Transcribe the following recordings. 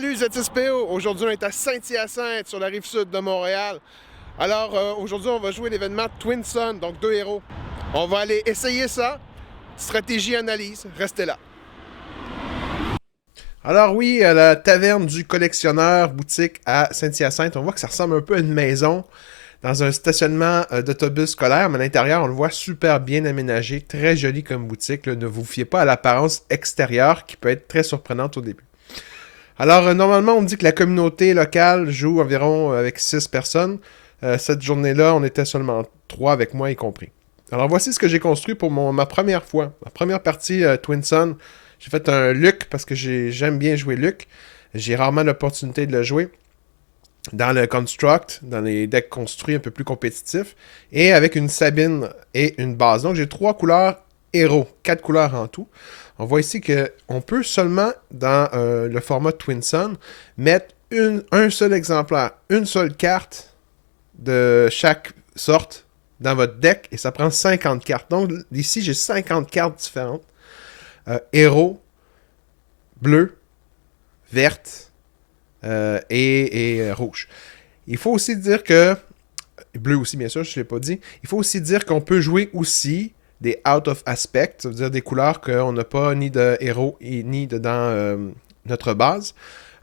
Salut ZSPO! Aujourd'hui on est à Saint-Hyacinthe sur la rive sud de Montréal. Alors aujourd'hui on va jouer l'événement Twin Sun, donc deux héros. On va aller essayer ça. Stratégie analyse, restez là. Alors oui, à la taverne du collectionneur boutique à Saint-Hyacinthe, on voit que ça ressemble un peu à une maison dans un stationnement d'autobus scolaire, mais à l'intérieur on le voit super bien aménagé, très joli comme boutique. Là. Ne vous fiez pas à l'apparence extérieure qui peut être très surprenante au début. Alors, normalement, on dit que la communauté locale joue environ avec 6 personnes. Cette journée-là, on était seulement 3 avec moi y compris. Alors, voici ce que j'ai construit pour ma première fois. Ma première partie Twin Sun. J'ai fait un Luc parce que j'aime bien jouer Luc. J'ai rarement l'opportunité de le jouer dans le Construct, dans les decks construits un peu plus compétitifs, et avec une Sabine et une base. Donc, j'ai 3 couleurs héros, 4 couleurs en tout. On voit ici qu'on peut seulement, dans le format Twin Sun, mettre un seul exemplaire, une seule carte de chaque sorte dans votre deck, et ça prend 50 cartes. Donc, ici, j'ai 50 cartes différentes. Héros, bleu, verte et rouge. Il faut aussi dire que, bleu aussi bien sûr, je ne l'ai pas dit, il faut aussi dire qu'on peut jouer aussi des out of aspect, ça veut dire des couleurs qu'on n'a pas ni de héros ni dans notre base.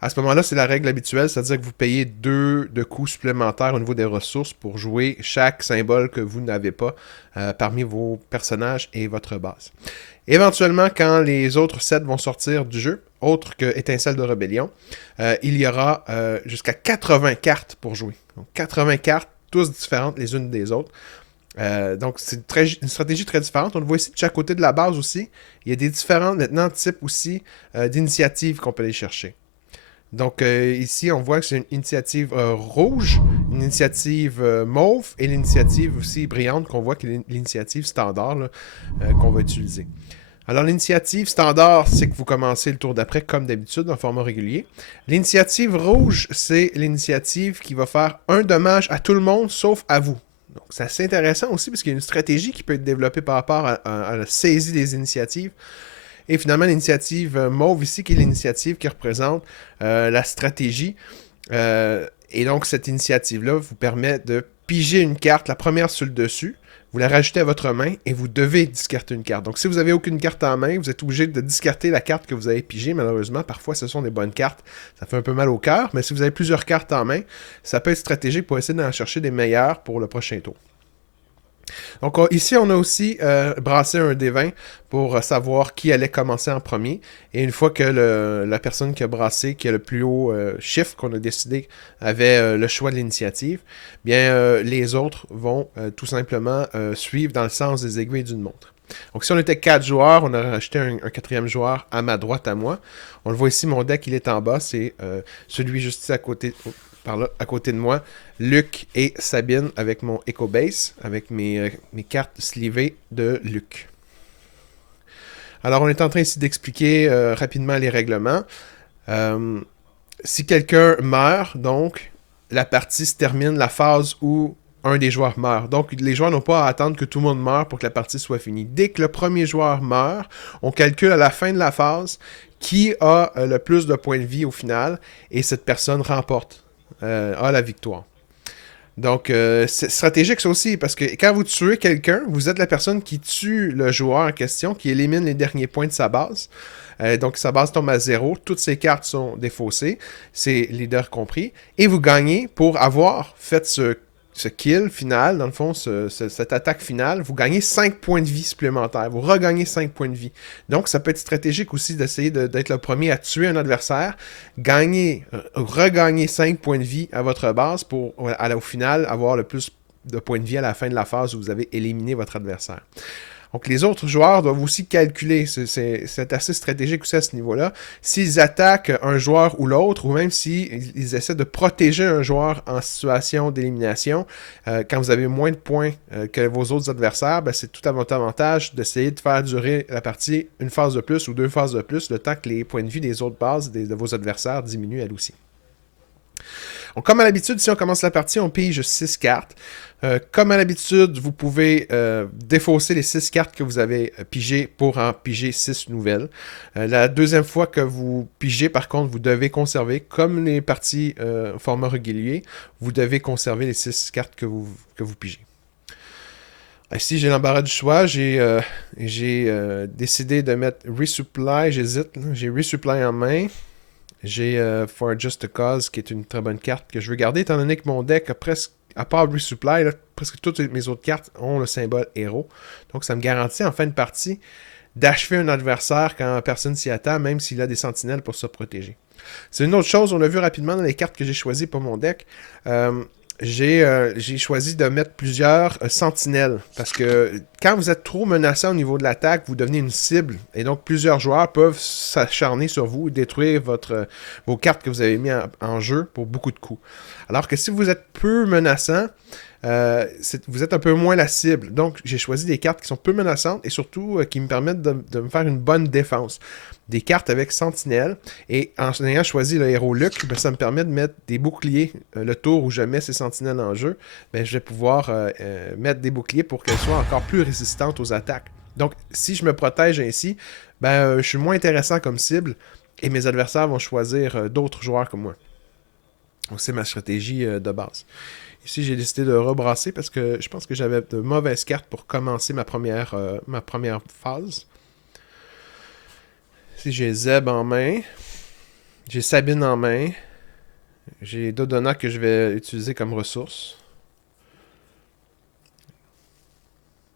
À ce moment-là, c'est la règle habituelle, c'est-à-dire que vous payez 2 de coûts supplémentaires au niveau des ressources pour jouer chaque symbole que vous n'avez pas parmi vos personnages et votre base. Éventuellement, quand les autres sets vont sortir du jeu, autre que Étincelle de Rébellion, il y aura jusqu'à 80 cartes pour jouer. Donc 80 cartes, tous différentes les unes des autres. Donc, c'est une stratégie très différente. On le voit ici de chaque côté de la base aussi. Il y a des différents maintenant types aussi d'initiatives qu'on peut aller chercher. Donc, ici, on voit que c'est une initiative rouge, une initiative mauve et l'initiative aussi brillante qu'on voit qui est l'initiative standard là, qu'on va utiliser. Alors, l'initiative standard, c'est que vous commencez le tour d'après comme d'habitude en format régulier. L'initiative rouge, c'est l'initiative qui va faire un dommage à tout le monde sauf à vous. Donc, c'est assez intéressant aussi parce qu'il y a une stratégie qui peut être développée par rapport à la saisie des initiatives. Et finalement, l'initiative mauve ici, qui est l'initiative qui représente la stratégie. Et donc, cette initiative-là vous permet de piger une carte, la première sur le dessus. Vous la rajoutez à votre main et vous devez discarter une carte. Donc, si vous n'avez aucune carte en main, vous êtes obligé de discarter la carte que vous avez pigée. Malheureusement, parfois, ce sont des bonnes cartes. Ça fait un peu mal au cœur. Mais si vous avez plusieurs cartes en main, ça peut être stratégique pour essayer d'en chercher des meilleures pour le prochain tour. Donc ici, on a aussi brassé un D20 pour savoir qui allait commencer en premier. Et une fois que la personne qui a brassé, qui a le plus haut chiffre qu'on a décidé, avait le choix de l'initiative, bien les autres vont tout simplement suivre dans le sens des aiguilles d'une montre. Donc si on était 4 joueurs, on aurait rajouté un 4e joueur à ma droite à moi. On le voit ici, mon deck il est en bas, c'est celui juste ici à côté, par là, à côté de moi, Luc et Sabine avec mon Echo Base, avec mes cartes slivées de Luc. Alors, on est en train ici d'expliquer rapidement les règlements. Si quelqu'un meurt, donc, la partie se termine la phase où un des joueurs meurt. Donc, les joueurs n'ont pas à attendre que tout le monde meure pour que la partie soit finie. Dès que le premier joueur meurt, on calcule à la fin de la phase qui a le plus de points de vie au final, et cette personne remporte a la victoire. Donc, c'est stratégique ça aussi, parce que quand vous tuez quelqu'un, vous êtes la personne qui tue le joueur en question, qui élimine les derniers points de sa base. Donc, sa base tombe à 0. Toutes ses cartes sont défaussées, ses leaders compris. Et vous gagnez pour avoir fait ce kill final, dans le fond, cette attaque finale, vous gagnez 5 points de vie supplémentaires. Vous regagnez 5 points de vie. Donc, ça peut être stratégique aussi d'essayer d'être le premier à tuer un adversaire, regagner 5 points de vie à votre base pour, au final, avoir le plus de points de vie à la fin de la phase où vous avez éliminé votre adversaire. Donc, les autres joueurs doivent aussi calculer. C'est assez stratégique aussi à ce niveau-là. S'ils attaquent un joueur ou l'autre, ou même s'ils essaient de protéger un joueur en situation d'élimination, quand vous avez moins de points que vos autres adversaires, ben, c'est tout à votre avantage d'essayer de faire durer la partie une phase de plus ou 2 phases de plus, le temps que les points de vie des autres bases de vos adversaires diminuent elles aussi. Donc, comme à l'habitude, si on commence la partie, on pige 6 cartes. Comme à l'habitude, vous pouvez défausser les 6 cartes que vous avez pigées pour en piger 6 nouvelles. La deuxième fois que vous pigez, par contre, vous devez conserver, comme les parties au format régulier, vous devez conserver les 6 cartes que vous pigez. Ici, j'ai l'embarras du choix. J'ai décidé de mettre Resupply. J'hésite. J'ai Resupply en main. J'ai For Just a Cause, qui est une très bonne carte que je veux garder, étant donné que mon deck a presque, à part Resupply, là, presque toutes mes autres cartes ont le symbole héros. Donc ça me garantit en fin de partie d'achever un adversaire quand personne s'y attend, même s'il a des sentinelles pour se protéger. C'est une autre chose, on l'a vu rapidement dans les cartes que j'ai choisies pour mon deck. J'ai choisi de mettre plusieurs sentinelles parce que quand vous êtes trop menaçant au niveau de l'attaque, vous devenez une cible et donc plusieurs joueurs peuvent s'acharner sur vous et détruire vos cartes que vous avez mis en jeu pour beaucoup de coups. Alors que si vous êtes peu menaçant, vous êtes un peu moins la cible. Donc, j'ai choisi des cartes qui sont peu menaçantes et surtout qui me permettent de me faire une bonne défense. Des cartes avec sentinelle. Et en ayant choisi le héros Luc, ben, ça me permet de mettre des boucliers. Le tour où je mets ces sentinelles en jeu, ben, je vais pouvoir mettre des boucliers pour qu'elles soient encore plus résistantes aux attaques. Donc, si je me protège ainsi, ben, je suis moins intéressant comme cible et mes adversaires vont choisir d'autres joueurs comme moi. Donc, c'est ma stratégie de base. Ici, j'ai décidé de rebrasser parce que je pense que j'avais de mauvaises cartes pour commencer ma première phase. Ici, j'ai Zeb en main. J'ai Sabine en main. J'ai Dodonna que je vais utiliser comme ressource.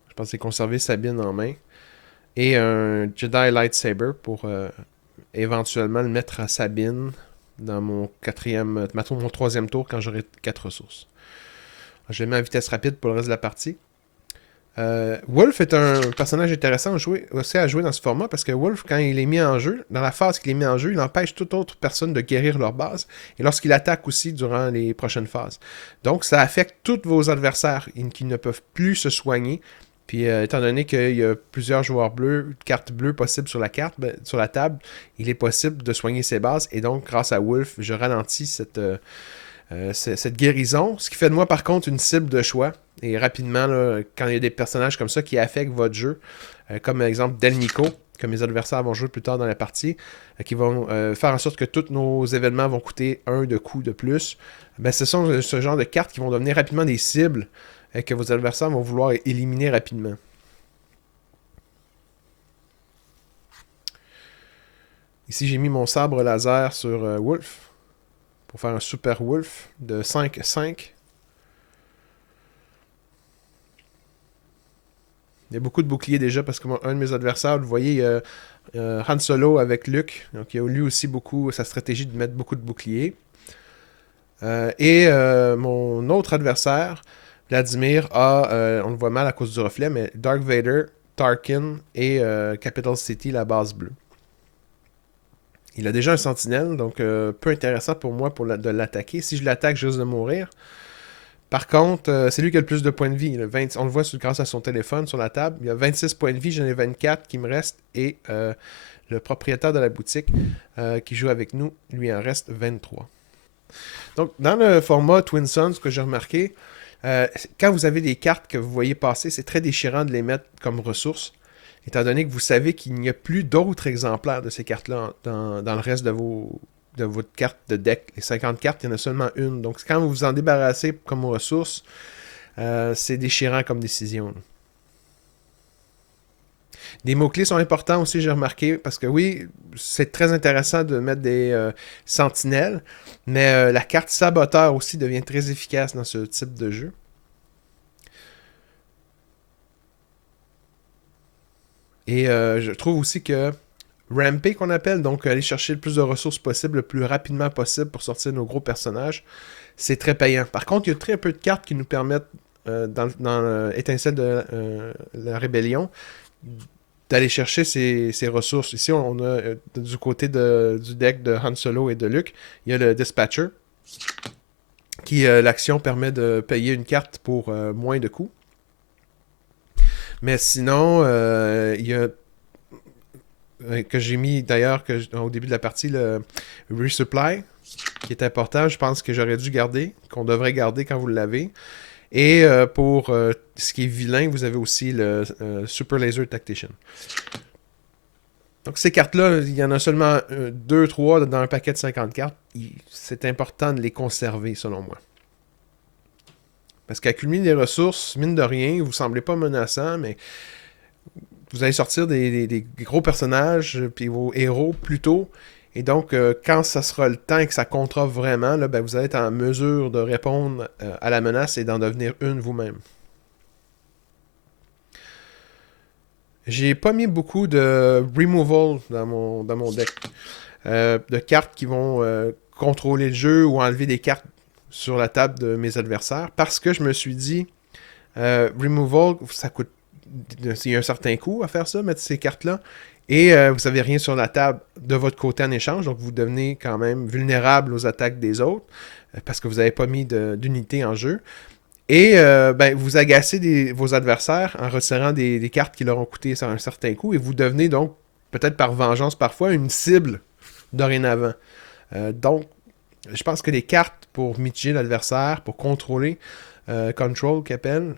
Je pense que c'est conserver Sabine en main. Et un Jedi Lightsaber pour éventuellement le mettre à Sabine dans mon troisième tour quand j'aurai 4 ressources. Je le mets en vitesse rapide pour le reste de la partie. Wolf est un personnage intéressant aussi à jouer dans ce format parce que Wolf, quand il est mis en jeu, dans la phase qu'il est mis en jeu, il empêche toute autre personne de guérir leur base et lorsqu'il attaque aussi durant les prochaines phases. Donc ça affecte tous vos adversaires qui ne peuvent plus se soigner. Puis étant donné qu'il y a plusieurs joueurs bleus, cartes bleues possibles sur la table, il est possible de soigner ses bases et donc grâce à Wolf, je ralentis cette guérison, ce qui fait de moi par contre une cible de choix. Et rapidement, là, quand il y a des personnages comme ça qui affectent votre jeu, comme par exemple Del Nico, que mes adversaires vont jouer plus tard dans la partie, qui vont faire en sorte que tous nos événements vont coûter 1 de coût de plus, ben, ce sont ce genre de cartes qui vont devenir rapidement des cibles que vos adversaires vont vouloir éliminer rapidement. Ici, j'ai mis mon sabre laser sur Wolf pour faire un super Wolf de 5-5. Il y a beaucoup de boucliers déjà parce que un de mes adversaires, vous voyez, il y a Han Solo avec Luke. Donc il a lui aussi sa stratégie de mettre beaucoup de boucliers. Mon autre adversaire, Vladimir, on le voit mal à cause du reflet, mais Dark Vader, Tarkin et Capital City, la base bleue. Il a déjà un sentinelle, donc peu intéressant pour moi de l'attaquer. Si je l'attaque, je risque de mourir. Par contre, c'est lui qui a le plus de points de vie. On le voit grâce à son téléphone sur la table. Il y a 26 points de vie, j'en ai 24 qui me restent. Et le propriétaire de la boutique qui joue avec nous, lui en reste 23. Donc, dans le format Twin Suns, ce que j'ai remarqué, quand vous avez des cartes que vous voyez passer, c'est très déchirant de les mettre comme ressources, étant donné que vous savez qu'il n'y a plus d'autres exemplaires de ces cartes-là dans le reste de votre carte de deck. Les 50 cartes, il y en a seulement une. Donc, quand vous vous en débarrassez comme ressource, c'est déchirant comme décision. Des mots-clés sont importants aussi, j'ai remarqué, parce que oui, c'est très intéressant de mettre des sentinelles, mais la carte saboteur aussi devient très efficace dans ce type de jeu. Et je trouve aussi que ramper qu'on appelle, donc aller chercher le plus de ressources possible, le plus rapidement possible pour sortir nos gros personnages, c'est très payant. Par contre, il y a très peu de cartes qui nous permettent, dans Étincelle de la Rébellion, d'aller chercher ces ressources. Ici, on a du côté du deck de Han Solo et de Luke, il y a le Dispatcher, qui, l'action permet de payer une carte pour moins de coûts. Mais sinon, il y a que j'ai mis d'ailleurs au début de la partie le Resupply, qui est important, je pense que j'aurais dû garder, qu'on devrait garder quand vous l'avez. Et pour ce qui est vilain, vous avez aussi le Super Laser Tactician. Donc ces cartes-là, il y en a seulement 2-3 dans un paquet de 50 cartes. C'est important de les conserver, selon moi. Parce qu'accumuler des ressources, mine de rien, vous semblez pas menaçant, mais vous allez sortir des gros personnages, puis vos héros plus tôt. Et donc, quand ça sera le temps et que ça comptera vraiment, là, ben, vous allez être en mesure de répondre à la menace et d'en devenir une vous-même. J'ai pas mis beaucoup de removal dans mon deck. De cartes qui vont contrôler le jeu ou enlever des cartes sur la table de mes adversaires. Parce que je me suis dit, removal, ça coûte... Il y a un certain coût à faire ça, mettre ces cartes-là. Et vous n'avez rien sur la table de votre côté en échange. Donc vous devenez quand même vulnérable aux attaques des autres. Parce que vous n'avez pas mis d'unité en jeu. Et ben, vous agacez vos adversaires en retirant des cartes qui leur ont coûté un certain coût. Et vous devenez donc, peut-être par vengeance parfois, une cible dorénavant. Donc, je pense que les cartes pour mitiger l'adversaire, pour contrôler, control qu'appelle,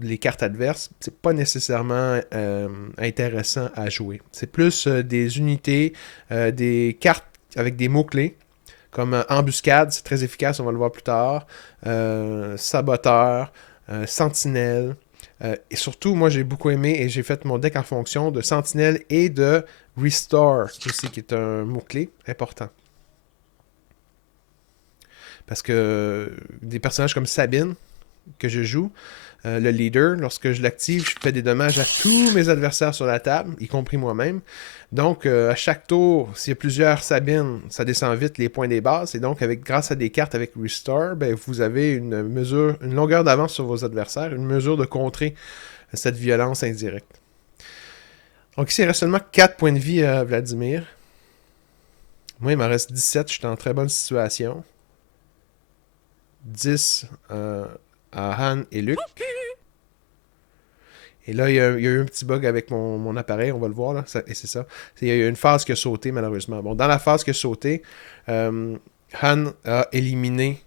les cartes adverses, c'est pas nécessairement intéressant à jouer. C'est plus des unités, des cartes avec des mots-clés, comme embuscade, c'est très efficace, on va le voir plus tard, saboteur, sentinelle, et surtout, moi j'ai beaucoup aimé et j'ai fait mon deck en fonction de sentinelle et de restore, aussi, qui est un mot-clé important. Parce que des personnages comme Sabine, que je joue, le leader, lorsque je l'active, je fais des dommages à tous mes adversaires sur la table, y compris moi-même. Donc, à chaque tour, s'il y a plusieurs Sabines, ça descend vite les points des bases. Et donc, grâce à des cartes avec Restore, ben, vous avez une longueur d'avance sur vos adversaires, une mesure de contrer cette violence indirecte. Donc ici, il reste seulement 4 points de vie à Vladimir. Moi, il m'en reste 17, je suis en très bonne situation. 10 à Han et Luc. Et là, il y a eu un petit bug avec mon appareil, on va le voir, là. Et c'est ça. Il y a eu une phase qui a sauté, malheureusement. Bon, dans la phase qui a sauté, Han a éliminé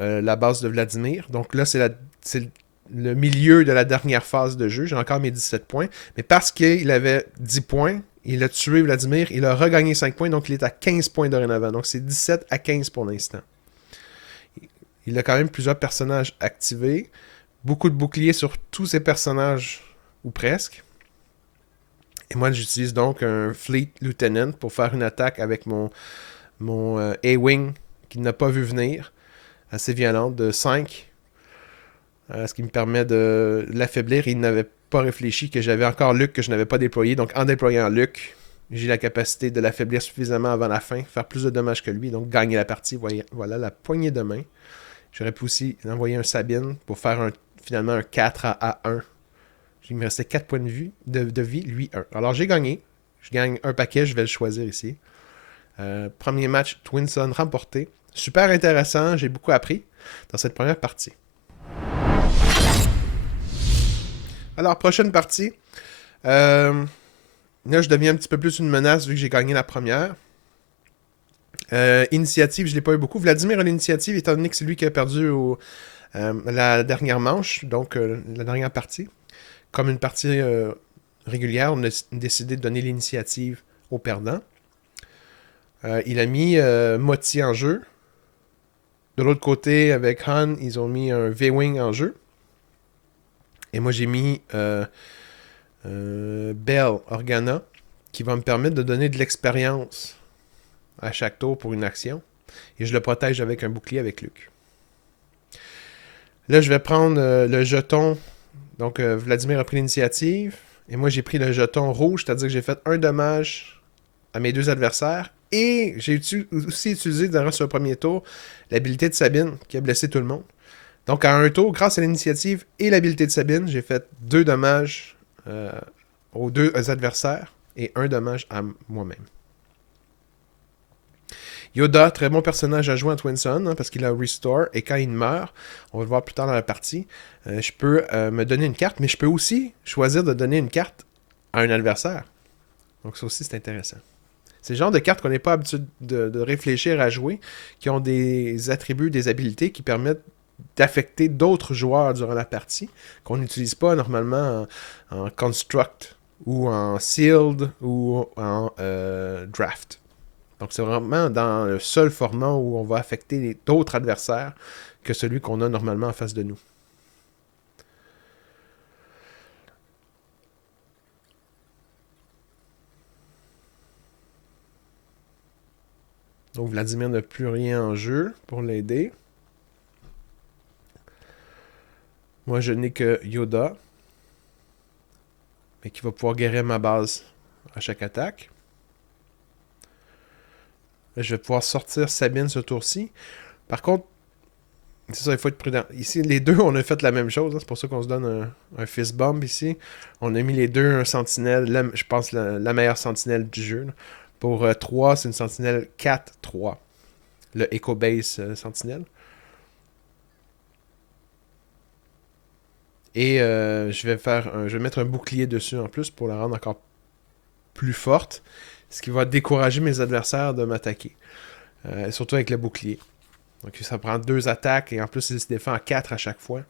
la base de Vladimir. Donc là, c'est le milieu de la dernière phase de jeu. J'ai encore mes 17 points. Mais parce qu'il avait 10 points, il a tué Vladimir, il a regagné 5 points, donc il est à 15 points dorénavant. Donc c'est 17 à 15 pour l'instant. Il a quand même plusieurs personnages activés. Beaucoup de boucliers sur tous ces personnages, ou presque. Et moi, j'utilise donc un Fleet Lieutenant pour faire une attaque avec mon A-Wing qu'il n'a pas vu venir. Assez violente, de 5. Ce qui me permet de l'affaiblir. Il n'avait pas réfléchi que j'avais encore Luke que je n'avais pas déployé. Donc en déployant Luke, j'ai la capacité de l'affaiblir suffisamment avant la fin, faire plus de dommages que lui, donc gagner la partie. Voilà la poignée de main. J'aurais pu aussi envoyer un Sabine pour faire finalement un 4 à 1. Il me restait 4 points de vie, lui 1. Alors j'ai gagné. Je gagne un paquet, je vais le choisir ici. Premier match Twinson remporté. Super intéressant, j'ai beaucoup appris dans cette première partie. Alors, prochaine partie. Là, je deviens un petit peu plus une menace vu que j'ai gagné la première. Initiative, je ne l'ai pas eu beaucoup. Vladimir a l'initiative étant donné que c'est lui qui a perdu la dernière manche, donc la dernière partie. Comme une partie régulière, on a décidé de donner l'initiative au perdant. Il a mis Moti en jeu. De l'autre côté, avec Han, ils ont mis un V-Wing en jeu. Et moi, j'ai mis Bell Organa, qui va me permettre de donner de l'expérience à chaque tour pour une action. Et je le protège avec un bouclier avec Luke. Là, je vais prendre le jeton. Donc, Vladimir a pris l'initiative. Et moi, j'ai pris le jeton rouge, c'est-à-dire que j'ai fait un dommage à mes deux adversaires. Et j'ai aussi utilisé durant ce premier tour l'habilité de Sabine, qui a blessé tout le monde. Donc, à un tour, grâce à l'initiative et l'habilité de Sabine, j'ai fait 2 dommages aux deux adversaires et 1 dommage à moi-même. Yoda, très bon personnage à jouer en Twinson, parce qu'il a Restore, et quand il meurt, on va le voir plus tard dans la partie, je peux me donner une carte, mais je peux aussi choisir de donner une carte à un adversaire. Donc ça aussi, c'est intéressant. C'est le genre de cartes qu'on n'est pas habitué de réfléchir à jouer, qui ont des attributs, des habilités qui permettent d'affecter d'autres joueurs durant la partie, qu'on n'utilise pas normalement en Construct, ou en Sealed, ou en Draft. Donc c'est vraiment dans le seul format où on va affecter d'autres adversaires que celui qu'on a normalement en face de nous. Donc Vladimir n'a plus rien en jeu pour l'aider. Moi je n'ai que Yoda, mais qui va pouvoir guérir ma base à chaque attaque. Là, je vais pouvoir sortir Sabine ce tour-ci. Par contre, c'est ça, il faut être prudent. Ici, les deux, on a fait la même chose. Hein. C'est pour ça qu'on se donne un fist bomb ici. On a mis les deux un sentinelle, je pense la meilleure sentinelle du jeu. Là. Pour 3, c'est une sentinelle 4-3. Le Echo Base sentinelle. Et je vais mettre un bouclier dessus en plus pour la rendre encore plus forte. Ce qui va décourager mes adversaires de m'attaquer. Surtout avec le bouclier. Donc ça prend 2 attaques et en plus il se défend à 4 à chaque fois.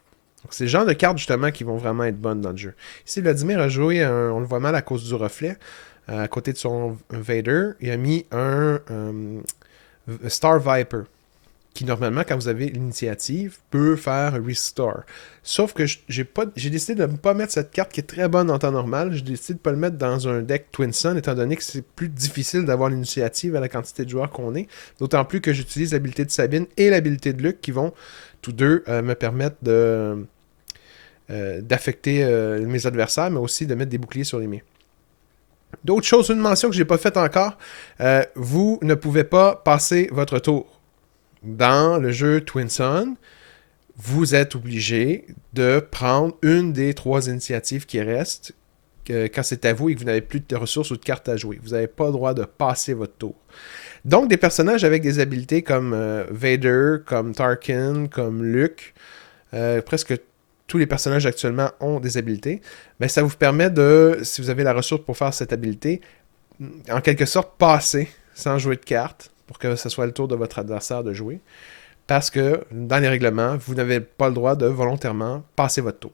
Donc c'est le genre de cartes justement qui vont vraiment être bonnes dans le jeu. Ici Vladimir a joué, on le voit mal à cause du reflet, à côté de son Vader, il a mis un Star Viper, qui normalement quand vous avez l'initiative peut faire un restore. Sauf que j'ai décidé de ne pas mettre cette carte qui est très bonne en temps normal, j'ai décidé de ne pas le mettre dans un deck Twin Sun, étant donné que c'est plus difficile d'avoir l'initiative à la quantité de joueurs qu'on est, d'autant plus que j'utilise l'habilité de Sabine et l'habilité de Luke qui vont tous deux me permettre d'affecter mes adversaires, mais aussi de mettre des boucliers sur les miens. D'autres choses, une mention que je n'ai pas faite encore, vous ne pouvez pas passer votre tour. Dans le jeu Twin Sun, vous êtes obligé de prendre une des 3 initiatives qui restent quand c'est à vous et que vous n'avez plus de ressources ou de cartes à jouer. Vous n'avez pas le droit de passer votre tour. Donc, des personnages avec des habiletés comme Vader, comme Tarkin, comme Luke, presque tous les personnages actuellement ont des habiletés, mais ça vous permet de, si vous avez la ressource pour faire cette habilité, en quelque sorte passer sans jouer de cartes pour que ce soit le tour de votre adversaire de jouer. Parce que dans les règlements, vous n'avez pas le droit de volontairement passer votre tour.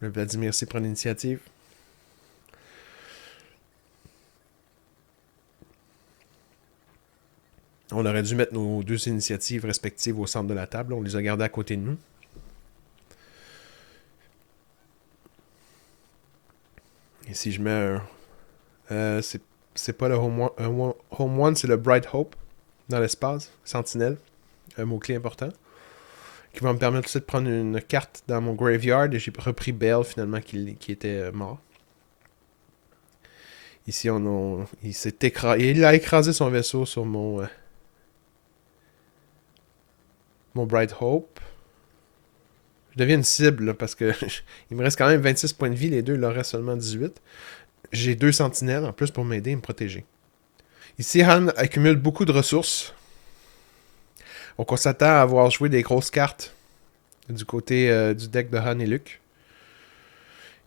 Le Vladimir aussi prend l'initiative. On aurait dû mettre nos 2 initiatives respectives au centre de la table. On les a gardées à côté de nous. Et si je mets un... c'est pas le Home One, c'est le Bright Hope dans l'espace. Sentinelle. Un mot-clé important. Qui va me permettre aussi de prendre une carte dans mon graveyard. Et j'ai repris Bale finalement qui était mort. Ici, il a écrasé son vaisseau sur mon Bright Hope. Je deviens une cible là, parce que il me reste quand même 26 points de vie. Les deux, il leur reste seulement 18. J'ai 2 sentinelles en plus pour m'aider et me protéger. Ici, Han accumule beaucoup de ressources. Donc on s'attend à avoir joué des grosses cartes du côté du deck de Han et Luke.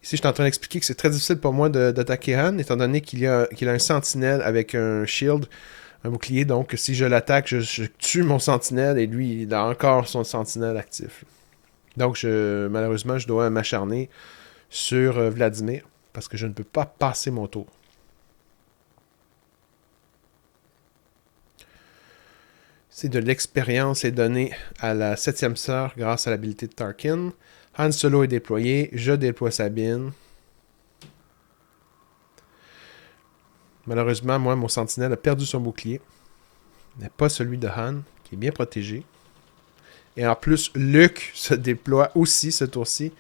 Ici, je suis en train d'expliquer que c'est très difficile pour moi d'attaquer Han, étant donné qu'il a un sentinelle avec un shield, un bouclier. Donc, si je l'attaque, je tue mon sentinelle et lui, il a encore son sentinelle actif. Donc, malheureusement, je dois m'acharner sur Vladimir parce que je ne peux pas passer mon tour. C'est de l'expérience est donnée à la 7e sœur grâce à l'habilité de Tarkin. Han Solo est déployé, je déploie Sabine. Malheureusement, moi, mon sentinelle a perdu son bouclier. Mais pas celui de Han, qui est bien protégé. Et en plus, Luke se déploie aussi ce tour-ci.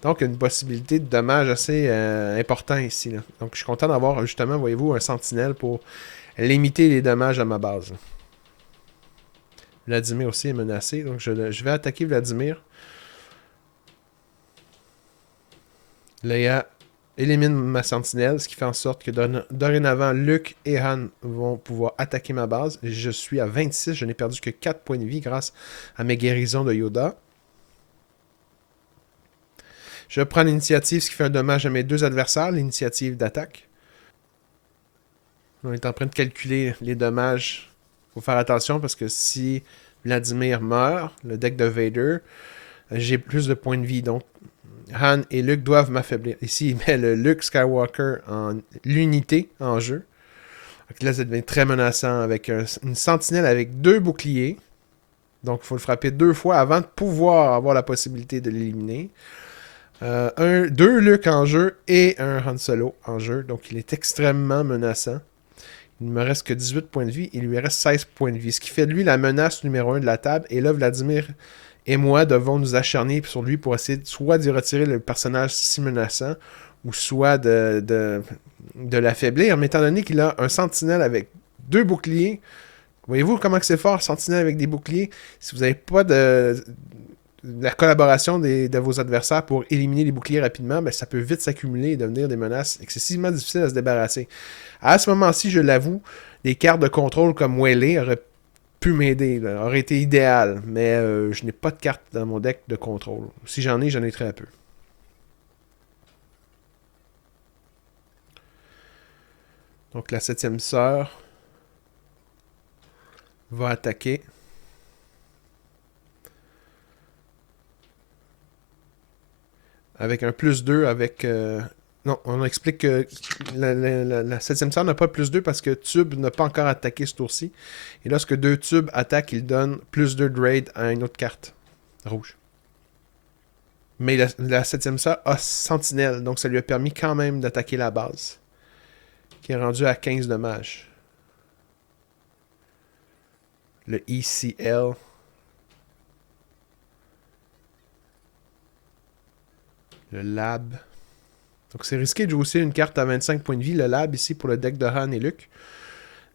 Donc, une possibilité de dommage assez important ici. Là. Donc, je suis content d'avoir justement, voyez-vous, un sentinelle pour limiter les dommages à ma base. Vladimir aussi est menacé. Donc, je vais attaquer Vladimir. Leia élimine ma sentinelle, ce qui fait en sorte que dorénavant, Luke et Han vont pouvoir attaquer ma base. Je suis à 26, je n'ai perdu que 4 points de vie grâce à mes guérisons de Yoda. Je prends l'initiative, ce qui fait un dommage à mes deux adversaires, l'initiative d'attaque. On est en train de calculer les dommages. Faut faire attention parce que si Vladimir meurt, le deck de Vader, j'ai plus de points de vie. Donc, Han et Luke doivent m'affaiblir. Ici, il met le Luke Skywalker en l'unité en jeu. Donc là, ça devient très menaçant avec une sentinelle avec 2 boucliers. Donc, il faut le frapper 2 fois avant de pouvoir avoir la possibilité de l'éliminer. 2 Luke en jeu et un Han Solo en jeu. Donc, il est extrêmement menaçant. Il ne me reste que 18 points de vie. Il lui reste 16 points de vie. Ce qui fait de lui la menace numéro 1 de la table. Et là, Vladimir et moi devons nous acharner sur lui pour essayer soit d'y retirer le personnage si menaçant ou soit de l'affaiblir. Mais étant donné qu'il a un sentinelle avec 2 boucliers, voyez-vous comment c'est fort, sentinelle avec des boucliers? Si vous n'avez pas de la collaboration de vos adversaires pour éliminer les boucliers rapidement, ben, ça peut vite s'accumuler et devenir des menaces excessivement difficiles à se débarrasser. À ce moment-ci, je l'avoue, les cartes de contrôle comme Waylay auraient pu m'aider, aurait été idéal, mais je n'ai pas de carte dans mon deck de contrôle. Si j'en ai très peu. Donc la 7e sœur va attaquer. Avec un plus 2 avec... Non, on explique que la 7e sœur n'a pas plus 2 parce que Tube n'a pas encore attaqué ce tour-ci. Et lorsque 2 Tubes attaquent, il donne plus 2 de raid à une autre carte rouge. Mais la 7e sœur a Sentinelle, donc ça lui a permis quand même d'attaquer la base. Qui est rendue à 15 dommages. Le ECL. Le Lab. Donc c'est risqué de jouer aussi une carte à 25 points de vie, le Lab ici pour le deck de Han et Luke.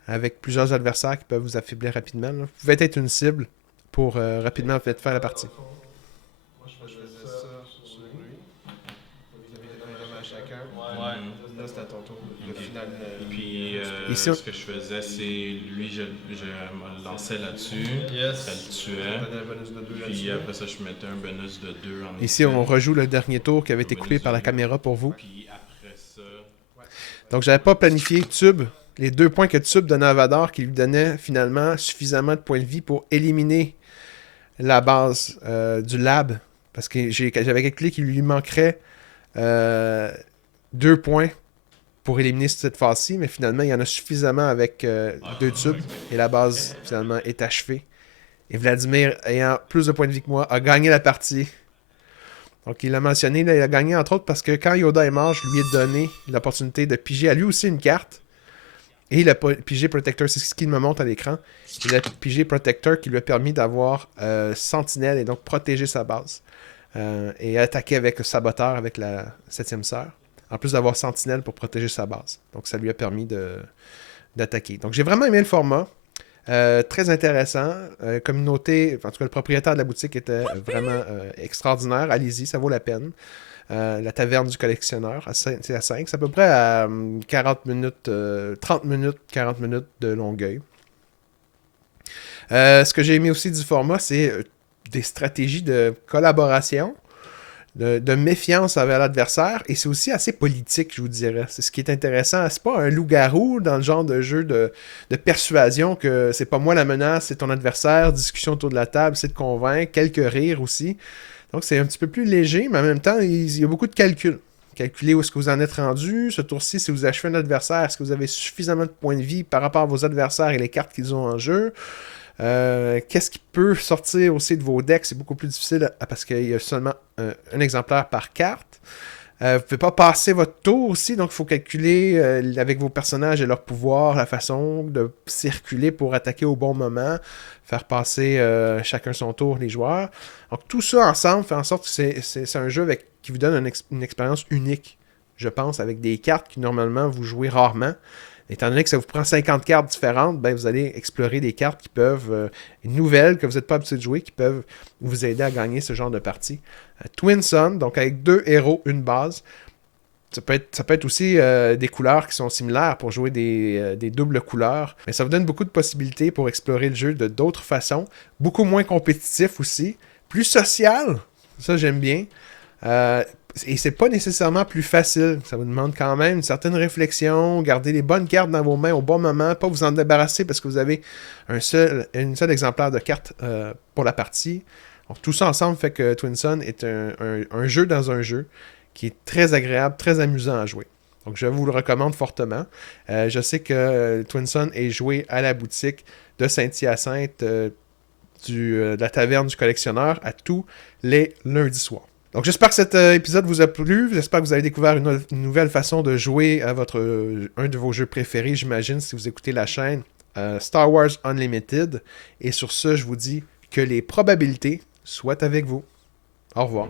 Avec plusieurs adversaires qui peuvent vous affaiblir rapidement. Là. Vous pouvez être une cible pour rapidement faire la partie. Moi je faisais ça sur lui. Vous avez donné un dommage chacun. Ouais. Là c'est à ton tour. Le final. Puis ici, ce que je faisais, c'est lui, je me lançais là-dessus, ça le tuait. Puis après ça, je mettais un bonus de 2 en ici, on rejoue le dernier tour qui avait été coupé par la caméra pour vous. Puis après ça... Donc j'avais pas planifié Tube. Les 2 points que Tube donnait à Vador qui lui donnait finalement suffisamment de points de vie pour éliminer la base du lab. Parce que j'avais calculé qu'il lui manquerait 2 points pour éliminer cette phase-ci, mais finalement il y en a suffisamment avec 2 tubes et la base finalement est achevée. Et Vladimir, ayant plus de points de vie que moi, a gagné la partie. Donc il l'a mentionné, là, il a gagné entre autres parce que quand Yoda est mort, je lui ai donné l'opportunité de piger à lui aussi une carte. Et il a pigé Protector, c'est ce qu'il me montre à l'écran. Il a pigé Protector qui lui a permis d'avoir Sentinelle et donc protéger sa base. Et attaquer avec le Saboteur avec la 7e sœur. En plus d'avoir Sentinelle pour protéger sa base. Donc ça lui a permis d'attaquer. Donc j'ai vraiment aimé le format. Très intéressant. Communauté, en tout cas le propriétaire de la boutique était vraiment extraordinaire. Allez-y, ça vaut la peine. La taverne du collectionneur, c'est à 5. C'est à peu près à 40 minutes, 30 minutes, 40 minutes de longueuil. Ce que j'ai aimé aussi du format, c'est des stratégies de collaboration, de méfiance envers l'adversaire, et c'est aussi assez politique, je vous dirais. C'est ce qui est intéressant. C'est pas un loup-garou dans le genre de jeu de persuasion que c'est pas moi la menace, c'est ton adversaire, discussion autour de la table, c'est de convaincre, quelques rires aussi. Donc c'est un petit peu plus léger, mais en même temps, il y a beaucoup de calculs. Calculer où est-ce que vous en êtes rendu. Ce tour-ci, si vous achetez un adversaire, est-ce que vous avez suffisamment de points de vie par rapport à vos adversaires et les cartes qu'ils ont en jeu? Qu'est-ce qui peut sortir aussi de vos decks? C'est beaucoup plus difficile parce qu'il y a seulement un exemplaire par carte. Vous ne pouvez pas passer votre tour aussi, donc il faut calculer avec vos personnages et leur pouvoir, la façon de circuler pour attaquer au bon moment, faire passer chacun son tour les joueurs. Donc tout ça ensemble fait en sorte que c'est un jeu qui vous donne une expérience unique, je pense, avec des cartes qui normalement vous jouez rarement. Étant donné que ça vous prend 50 cartes différentes, ben vous allez explorer des cartes qui peuvent, nouvelles que vous n'êtes pas habitué de jouer, qui peuvent vous aider à gagner ce genre de partie. Twin Sun, donc avec 2 héros, une base. Ça peut être aussi des couleurs qui sont similaires pour jouer des doubles couleurs. Mais ça vous donne beaucoup de possibilités pour explorer le jeu de d'autres façons. Beaucoup moins compétitif aussi. Plus social, ça j'aime bien. Et c'est pas nécessairement plus facile. Ça vous demande quand même une certaine réflexion, garder les bonnes cartes dans vos mains au bon moment, pas vous en débarrasser parce que vous avez une seule exemplaire de carte pour la partie. Donc, tout ça ensemble fait que Twin Sun est un jeu dans un jeu qui est très agréable, très amusant à jouer. Donc, je vous le recommande fortement. Je sais que Twin Sun est joué à la boutique de Saint-Hyacinthe de la taverne du collectionneur à tous les lundis soirs. Donc j'espère que cet épisode vous a plu. J'espère que vous avez découvert une nouvelle façon de jouer à un de vos jeux préférés, j'imagine, si vous écoutez la chaîne Star Wars Unlimited. Et sur ce, je vous dis que les probabilités soient avec vous. Au revoir.